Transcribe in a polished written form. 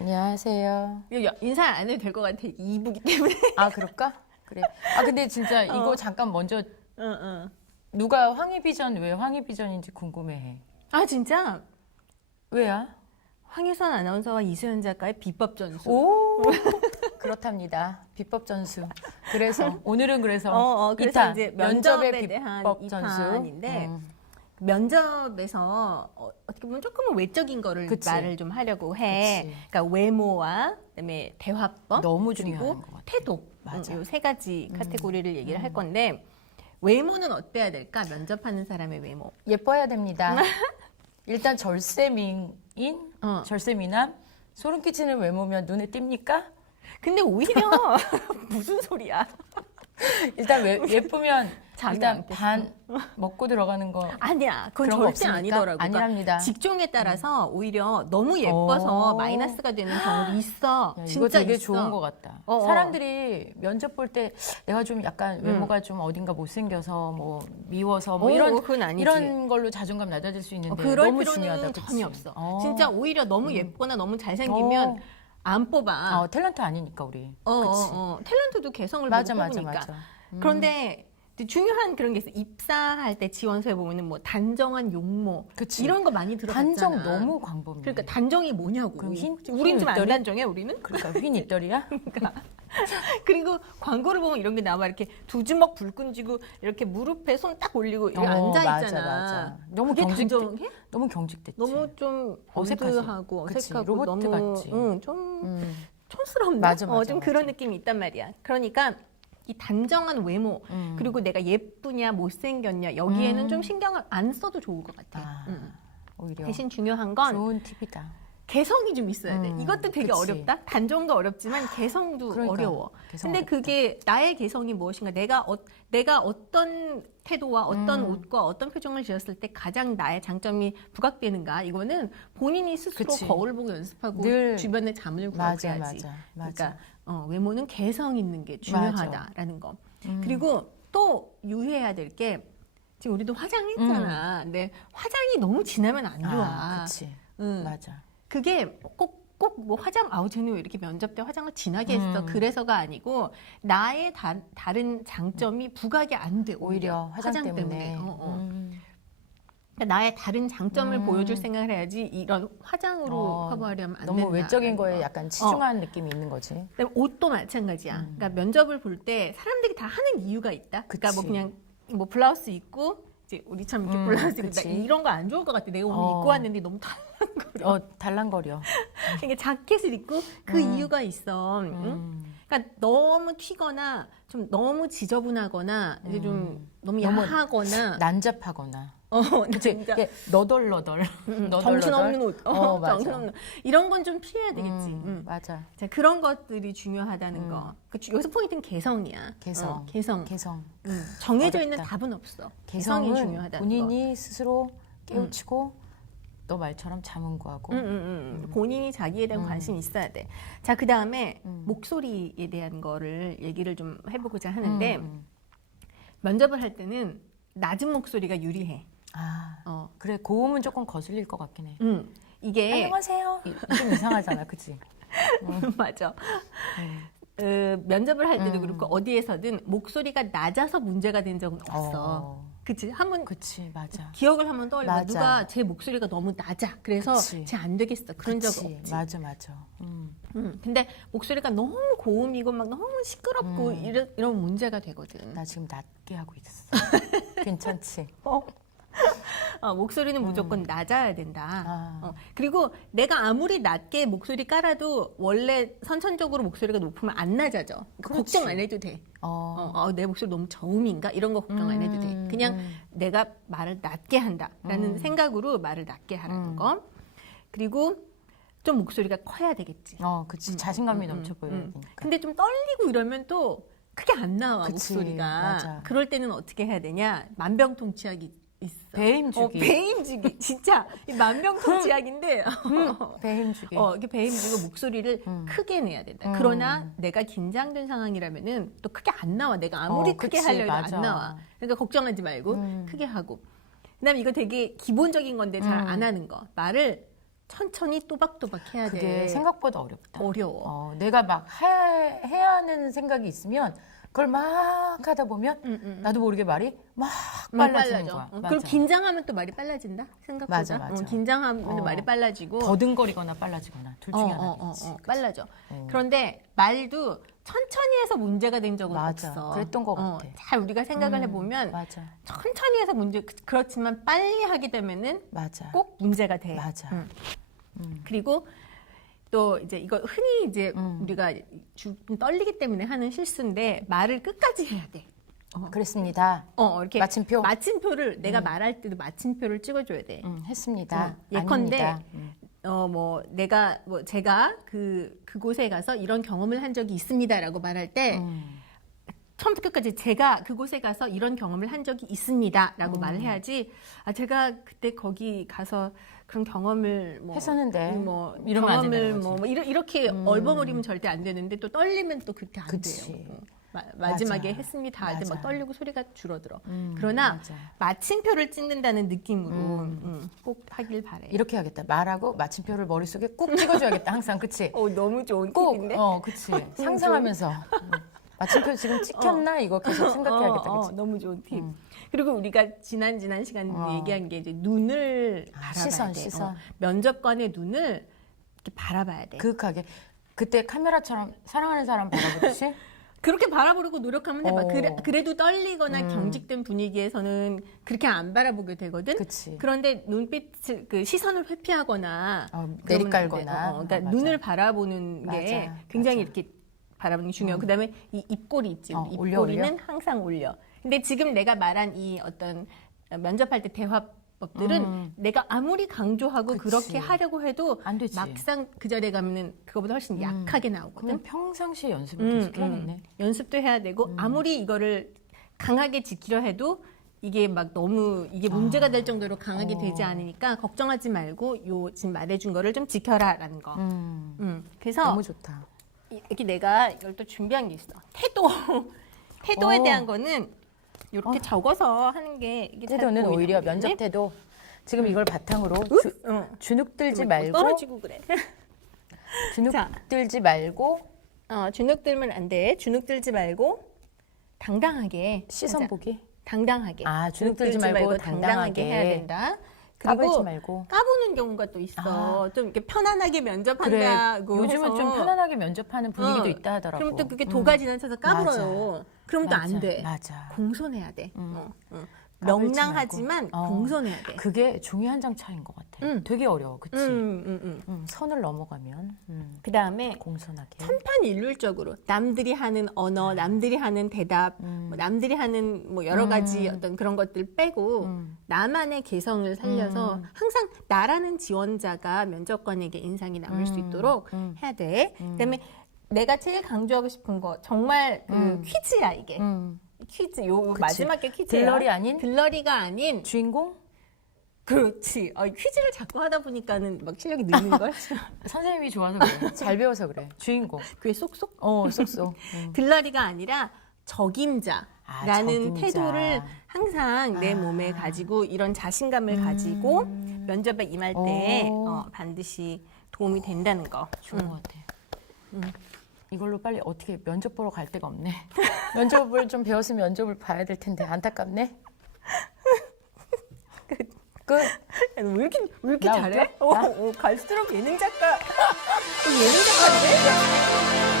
안녕하세요. 이거 인사 안 해도 될 것 같아. 2부기 때문에. 아, 그럴까? 그래. 아, 근데 진짜 이거 잠깐 먼저 응. 누가 황희비전 왜 황희비전인지 궁금해해. 아 진짜? 왜야? 황희선 아나운서와 이수연 작가의 비법 전수. 오, 그렇답니다. 비법 전수. 그래서 오늘은 그래서 그래서 2탄 이제 면접의 면접에 대한 비법 전수. 2탄인데 면접에서 어떻게 보면 조금은 외적인 거를 그치. 말을 좀 하려고 해. 그치. 그러니까 외모와 그다음에 대화법 너무 그리고 중요한 것 같아. 태도. 맞아. 이 세 가지 카테고리를 얘기를 할 건데 외모는 어때야 될까? 면접하는 사람의 외모. 예뻐야 됩니다. 일단 절세미인, 절세미남, 소름 끼치는 외모면 눈에 띕니까? 근데 오히려 무슨 소리야? 일단 예쁘면 잠이 일단 안 깼어. 반 먹고 들어가는 거 아니야. 그건 그런 거 절대 없습니까? 아니더라고. 아니랍니다. 직종에 따라서 오히려 너무 예뻐서 마이너스가 되는 경우도 있어. 야, 진짜 이거 되게 있어. 좋은 것 같다. 사람들이 면접 볼 때 내가 좀 약간 외모가 좀 어딘가 못생겨서 뭐 미워서 뭐 그건 아니지. 이런 걸로 자존감 낮아질 수 있는데 그럴 너무 필요는 중요하다. 그치? 전혀 없어. 진짜 오히려 너무 예쁘거나 너무 잘생기면 어. 안 뽑아. 탤런트 아니니까 우리. 그치? 탤런트도 개성을 맞아, 보고 맞아, 뽑으니까. 맞아. 그런데 이제 중요한 그런 게 있어. 입사할 때 지원서에 보면은 뭐 단정한 용모 그치. 이런 거 많이 들어봤잖아. 단정 너무 광범위해. 그러니까 단정이 뭐냐고. 그럼 우리는 좀 안 입더리? 단정해 우리는. 그러니까 휜 입더리야? 그리고 광고를 보면 이런 게 나와 이렇게 두 주먹 불 끈지고 이렇게 무릎에 손 딱 올리고 이렇게 앉아 있잖아. 맞아. 너무 그게 경직 단정해? 너무 경직됐지. 너무 좀 어색하지. 어색하고 그치, 어색하고 로봇 너무 같지. 좀 촌스럽나? 맞아, 좀 맞아. 그런 느낌이 있단 말이야. 그러니까 이 단정한 외모 그리고 내가 예쁘냐 못생겼냐 여기에는 좀 신경을 안 써도 좋을 것 같아. 오히려 대신 중요한 건 좋은 팁이다. 개성이 좀 있어야 돼. 이것도 되게 그치. 어렵다. 단정도 어렵지만 개성도 그러니까, 어려워. 개성 근데 어렵다. 그게 나의 개성이 무엇인가? 내가 어떤 태도와 어떤 옷과 어떤 표정을 지었을 때 가장 나의 장점이 부각되는가? 이거는 본인이 스스로 그치. 거울 보고 연습하고 늘 주변에 잠을 구하고 맞아, 해야지. 맞아. 그러니까 외모는 개성 있는 게 중요하다라는 거. 그리고 또 유의해야 될 게 지금 우리도 화장했잖아. 근데 화장이 너무 진하면 안 좋아. 그치. 응. 맞아. 그게 꼭 뭐 화장 쟤는 왜 이렇게 면접 때 화장을 진하게 했어 그래서가 아니고 나의 다른 장점이 부각이 안 돼 오히려 화장 때문에. 그러니까 나의 다른 장점을 보여줄 생각을 해야지 이런 화장으로 커버하려면 안 된다. 너무 외적인 거에 약간 치중한 느낌이 있는 거지. 그다음에 옷도 마찬가지야. 그러니까 면접을 볼 때 사람들이 다 하는 이유가 있다. 그러니까 뭐 그치. 그냥 뭐 블라우스 입고 이제 우리처럼 이렇게 블라우스 입고 나 그치. 이런 거 안 좋을 것 같아. 내가 오늘 입고 왔는데 너무 달랑거려. 그러니까 자켓을 입고 그 이유가 있어. 응? 그러니까 너무 튀거나 좀 너무 지저분하거나 이제 좀 너무 야하거나 난잡하거나. 그치. 진짜 이게 너덜너덜. 정신없는 옷, 맞아. 정신없는 이런 건 좀 피해야 되겠지. 맞아. 자, 그런 것들이 중요하다는 거. 여기서 포인트는 개성이야. 개성. 개성. 정해져 있는 어렵다. 답은 없어. 개성은 개성이 중요하다는 본인이 스스로 깨우치고 너 말처럼 잠은 구하고. 거. 본인이 자기에 대한 관심이 있어야 돼. 자, 그 다음에 목소리에 대한 거를 얘기를 좀 해보고자 하는데 면접을 할 때는 낮은 목소리가 유리해. 그래, 고음은 조금 거슬릴 것 같긴 해. 이게 안녕하세요. 좀 이상하잖아, 그치? 맞아. 면접을 할 때도 그렇고 어디에서든 목소리가 낮아서 문제가 된 적은 없어. 그치? 한번 그치, 맞아. 기억을 한번 떠올려. 맞아. 누가 제 목소리가 너무 낮아. 그래서 그치. 쟤 안 되겠어. 그런 적 그치, 없지. 맞아. 근데 목소리가 너무 고음이고 막 너무 시끄럽고 이런 문제가 되거든. 나 지금 낮게 하고 있어. 괜찮지? 목소리는 무조건 낮아야 된다. 아. 그리고 내가 아무리 낮게 목소리 깔아도 원래 선천적으로 목소리가 높으면 안 낮아져. 그러니까 그렇지. 걱정 안 해도 돼. 내 목소리 너무 저음인가? 이런 거 걱정 안 해도 돼. 그냥 내가 말을 낮게 한다라는 생각으로 말을 낮게 하라는 거. 그리고 좀 목소리가 커야 되겠지. 그치. 자신감이 넘쳐 보여야 되니까. 근데 좀 떨리고 이러면 또 크게 안 나와 그치, 목소리가. 맞아. 그럴 때는 어떻게 해야 되냐? 만병통치약이 있어. 배 힘주기. 배 힘주기. 진짜 이 만병통치약인데. 배 힘주기. 이렇게 배 힘주고 목소리를 크게 내야 된다. 그러나 내가 긴장된 상황이라면은 또 크게 안 나와. 내가 아무리 크게 그치, 하려도 맞아. 안 나와. 그러니까 걱정하지 말고 크게 하고. 그다음에 이거 되게 기본적인 건데 잘 안 하는 거. 말을 천천히 또박또박 해야 돼. 그게 생각보다 어렵다. 어려워. 내가 막 해야 하는 생각이 있으면 그걸 막 하다 보면 나도 모르게 말이 막 빨라지는 거야. 그리고 맞아. 긴장하면 또 말이 빨라진다. 생각보다. 맞아, 맞아. 긴장하면 말이 빨라지고. 더듬거리거나 빨라지거나 둘 중에 하나겠지. 빨라져. 그런데 말도 천천히 해서 문제가 된 적은 맞아. 없어. 그랬던 것 같아. 잘 우리가 생각을 해보면 맞아. 천천히 해서 그렇지만 빨리 하게 되면은 맞아. 꼭 문제가 돼. 맞아. 그리고 또 이제 이거 흔히 이제 우리가 좀 떨리기 때문에 하는 실수인데 말을 끝까지 해야 돼. 그랬습니다. 이렇게 마침표를 내가 말할 때도 마침표를 찍어줘야 돼. 했습니다. 예컨대 아닙니다. 제가 그곳에 가서 이런 경험을 한 적이 있습니다라고 말할 때 처음부터 끝까지 제가 그곳에 가서 이런 경험을 한 적이 있습니다라고 말을 해야지. 제가 그때 거기 가서 그런 경험을 했었는데 이러면 경험을 이렇게 얼버무리면 절대 안 되는데 또 떨리면 또 그렇게 안 그치. 돼요. 마지막에 맞아. 했습니다 할 때 막 맞아. 떨리고 소리가 줄어들어. 그러나 맞아. 마침표를 찍는다는 느낌으로 꼭 하길 바래. 이렇게 해야겠다. 말하고 마침표를 머릿속에 꼭 찍어줘야겠다. 항상 그치? 너무 좋은 꼭 팁인데. 그치. 상상하면서 마침표 지금 찍혔나 이거 계속 생각해야겠다. 그치? 너무 좋은 팁. 그리고 우리가 지난 시간 얘기한 게 이제 눈을 바라봐야 돼. 시선. 면접관의 눈을 이렇게 바라봐야 돼. 그윽하게 그때 카메라처럼 사랑하는 사람 바라보듯이 그렇게 바라보려고 노력하면 해봐. 그래도 떨리거나 경직된 분위기에서는 그렇게 안 바라보게 되거든. 그치. 그런데 눈빛을 시선을 회피하거나 내리깔거나 그러니까 맞아. 눈을 바라보는 게 맞아. 굉장히 맞아. 이렇게 바라보는 게 중요하고 그다음에 이 입꼬리 있지. 우리 올려, 입꼬리는 항상 올려. 근데 지금 내가 말한 이 어떤 면접할 때 대화법들은 내가 아무리 강조하고 그치. 그렇게 하려고 해도 안 되지. 막상 그 자리에 가면은 그거보다 훨씬 약하게 나오거든. 그럼 평상시에 연습을 계속 해야겠네. 연습도 해야 되고 아무리 이거를 강하게 지키려 해도 이게 막 너무 이게 문제가 될 정도로 강하게 되지 않으니까 걱정하지 말고 요 지금 말해준 거를 좀 지켜라라는 거. 그래서 너무 좋다. 이렇게 내가 이걸 또 준비한 게 있어. 태도에 대한 거는 이렇게 적어서 하는 게 이게 잘 태도는 보이나 오히려 모르겠네. 면접 태도 지금 이걸 바탕으로 주눅 들지 말고 떨어지고 그래. 주눅 자. 들지 말고 주눅 들면 안 돼. 주눅 들지 말고 당당하게 시선 하자. 보기. 당당하게. 주눅 들지 말고 당당하게 해야 된다. 까불지 그리고 말고. 까부는 경우가 또 있어. 좀 이렇게 편안하게 그래. 면접한다고 요즘은 해서. 좀 편안하게 면접하는 분위기도 있다 하더라고. 그럼 또 그게 도가 지나쳐서 까불어요. 그럼 또 안 돼. 맞아. 공손해야 돼. 까불지 명랑하지만 말고. 공손해야 돼. 그게 종이 한 장 차이인 것 같아. 되게 어려워, 그치? 선을 넘어가면 그 다음에 공손하게. 천판일률적으로 남들이 하는 언어, 남들이 하는 대답, 남들이 하는 여러 가지 어떤 그런 것들 빼고 나만의 개성을 살려서 항상 나라는 지원자가 면접관에게 인상이 남을 수 있도록 해야 돼. 그다음에 내가 제일 강조하고 싶은 거 정말 퀴즈야 이게. 퀴즈 요 마지막 게 퀴즈야. 들러리 아닌? 들러리가 아닌 주인공? 그렇지. 퀴즈를 자꾸 하다 보니까는 막 실력이 느는 걸. 선생님이 좋아서 그래. 잘 배워서 그래. 주인공. 그게 쏙쏙. 쏙쏙. 들러리가 아니라 적임자라는 적임자. 태도를 항상 내 몸에 가지고 이런 자신감을 가지고 면접에 임할 때 반드시 도움이 된다는 거. 좋은 것 같아. 이걸로 빨리 어떻게 면접 보러 갈 데가 없네. 면접을 좀 배웠으면 면접을 봐야 될 텐데 안타깝네. 끝. 왜 이렇게 나 잘해? 웃겨? 갈수록 예능 작가. 예능 작가인데?